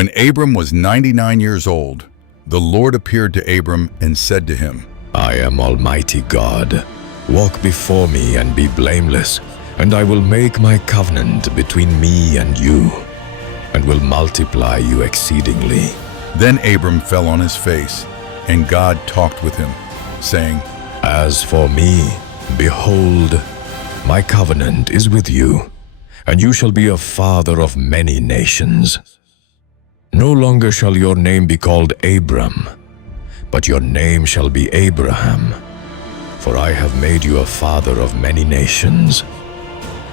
When Abram was 99 years old, the Lord appeared to Abram and said to him, I am Almighty God. Walk before me and be blameless, and I will make my covenant between me and you, and will multiply you exceedingly. Then Abram fell on his face, and God talked with him, saying, As for me, behold, my covenant is with you, and you shall be a father of many nations. No longer shall your name be called Abram, but your name shall be Abraham, for I have made you a father of many nations.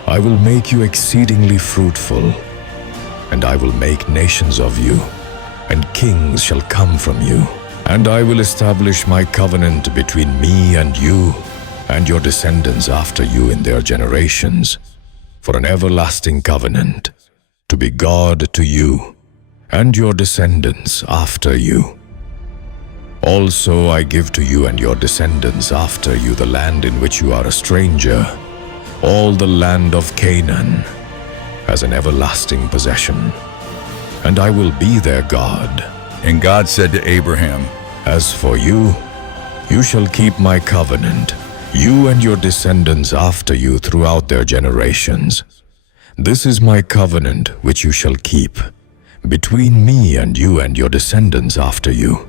I will make you exceedingly fruitful, and I will make nations of you, and kings shall come from you. And I will establish my covenant between me and you, and your descendants after you in their generations, for an everlasting covenant, to be God to you, and your descendants after you. Also I give to you and your descendants after you the land in which you are a stranger, all the land of Canaan, as an everlasting possession, and I will be their God. And God said to Abraham, As for you, you shall keep my covenant, you and your descendants after you throughout their generations. This is my covenant which you shall keep, between me and you and your descendants after you.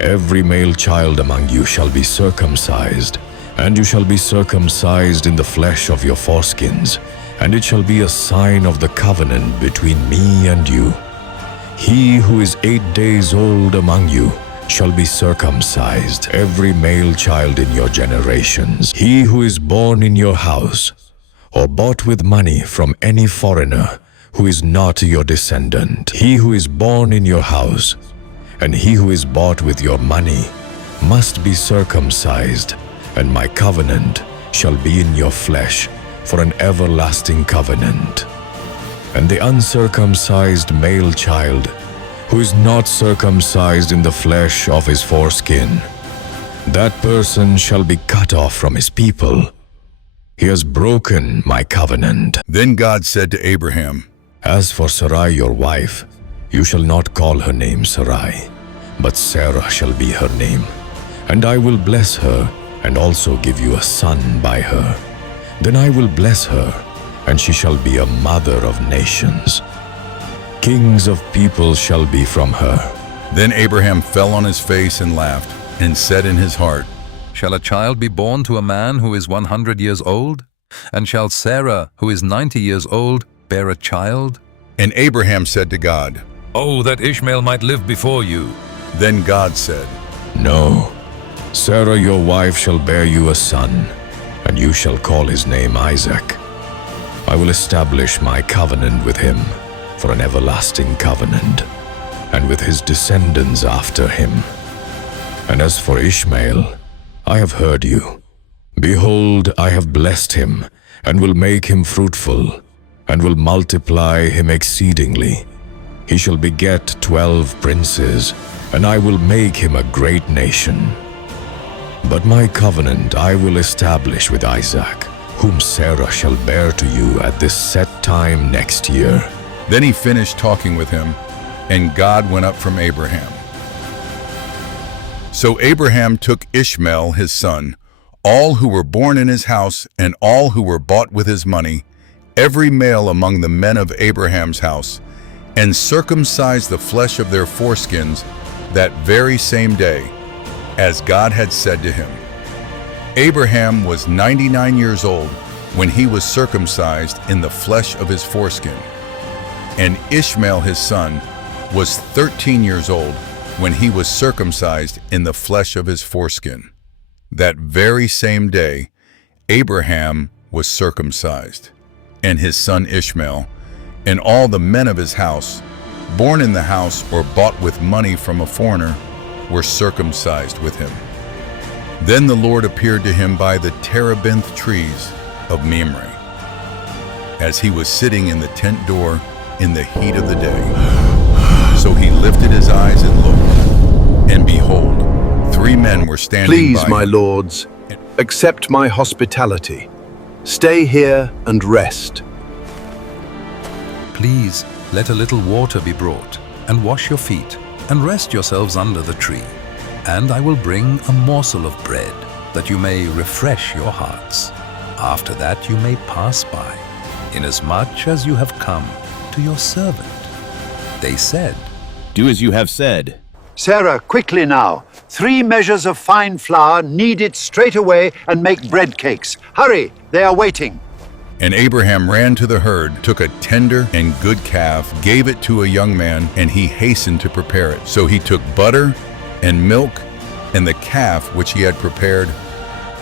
Every male child among you shall be circumcised, and you shall be circumcised in the flesh of your foreskins, and it shall be a sign of the covenant between me and you. He who is 8 days old among you shall be circumcised, every male child in your generations. He who is born in your house, or bought with money from any foreigner who is not your descendant, he who is born in your house, and he who is bought with your money, must be circumcised, and my covenant shall be in your flesh for an everlasting covenant. And the uncircumcised male child, who is not circumcised in the flesh of his foreskin, that person shall be cut off from his people. He has broken my covenant. Then God said to Abraham, As for Sarai your wife, you shall not call her name Sarai, but Sarah shall be her name. And I will bless her, and also give you a son by her. Then I will bless her, and she shall be a mother of nations. Kings of people shall be from her. Then Abraham fell on his face and laughed, and said in his heart, Shall a child be born to a man who is 100 years old? And shall Sarah, who is 90 years old, bear a child? And Abraham said to God, Oh, that Ishmael might live before you. Then God said, No, Sarah your wife shall bear you a son, and you shall call his name Isaac. I will establish my covenant with him for an everlasting covenant, and with his descendants after him. And as for Ishmael, I have heard you. Behold, I have blessed him, and will make him fruitful, and will multiply him exceedingly. He shall beget 12 princes, and I will make him a great nation. But my covenant I will establish with Isaac, whom Sarah shall bear to you at this set time next year. Then he finished talking with him, and God went up from Abraham. So Abraham took Ishmael his son, all who were born in his house, and all who were bought with his money, every male among the men of Abraham's house, and circumcised the flesh of their foreskins that very same day, as God had said to him. Abraham was 99 years old when he was circumcised in the flesh of his foreskin, and Ishmael his son was 13 years old when he was circumcised in the flesh of his foreskin. That very same day, Abraham was circumcised, and his son Ishmael, and all the men of his house, born in the house or bought with money from a foreigner, were circumcised with him. Then the Lord appeared to him by the terebinth trees of Mamre, as he was sitting in the tent door in the heat of the day. So he lifted his eyes and looked, and behold, 3 men were standing Please, by my him. lords, accept my hospitality. Stay here and rest. Please, let a little water be brought. and wash your feet, and rest yourselves under the tree. And I will bring a morsel of bread, that you may refresh your hearts. After that you may pass by, inasmuch as you have come to your servant." They said, "Do as you have said." Sarah, quickly now. 3 measures of fine flour, knead it straight away, and make bread cakes. Hurry, they are waiting. And Abraham ran to the herd, took a tender and good calf, gave it to a young man, and he hastened to prepare it. So he took butter and milk and the calf which he had prepared,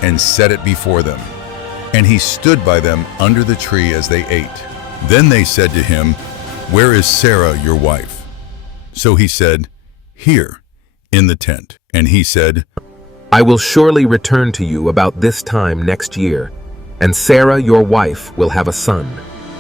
and set it before them. And he stood by them under the tree as they ate. Then they said to him, "Where is Sarah, your wife?" So he said, "Here, in the tent." And he said, I will surely return to you about this time next year, and Sarah, your wife, will have a son.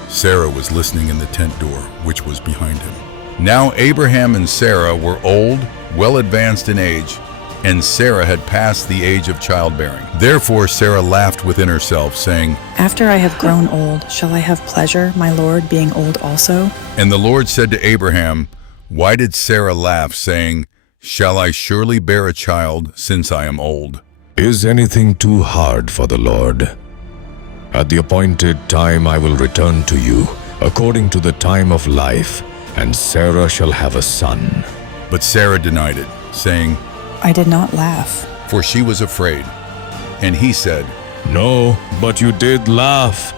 Sarah was listening in the tent door, which was behind him. Now Abraham and Sarah were old, well advanced in age, and Sarah had passed the age of childbearing. Therefore Sarah laughed within herself, saying, After I have grown old, shall I have pleasure, my Lord, being old also? And the Lord said to Abraham, Why did Sarah laugh, saying, Shall I surely bear a child, since I am old? Is anything too hard for the Lord? At the appointed time I will return to you, according to the time of life, and Sarah shall have a son. But Sarah denied it, saying, I did not laugh. For she was afraid. And he said, No, but you did laugh.